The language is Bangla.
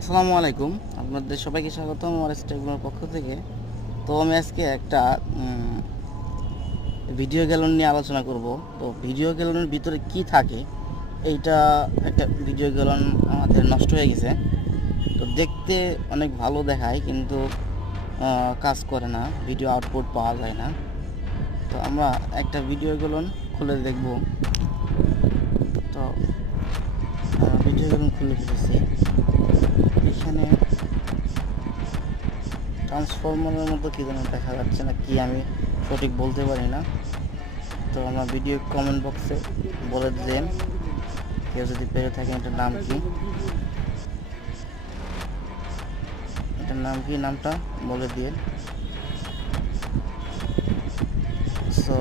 আসসালামু আলাইকুম, আপনাদের সবাইকে স্বাগতম আমার স্টেগুলোর পক্ষ থেকে। তো আমি আজকে একটা ভিডিও গ্যালন নিয়ে আলোচনা করব। তো ভিডিও গ্যালনের ভিতরে কি থাকে, এইটা একটা ভিডিও গ্যালন আমাদের নষ্ট হয়ে গেছে। তো দেখতে অনেক ভালো দেখায়, কিন্তু কাজ করে না, ভিডিও আউটপুট পাওয়া যায় না। তো আমরা একটা ভিডিও গ্যালন খুলে দেখব। তো ভিডিও গ্যালন খুলে ফেলেছি। এখানে ট্রান্সফরমারের মতো কী যেন দেখা যাচ্ছে না, কি আমি সঠিক বলতে পারি না। তো আমার ভিডিও কমেন্ট বক্সে বলে দিলেন, কেউ যদি পেরে থাকেন এটার নাম কি, নামটা বলে দিয়ে। সো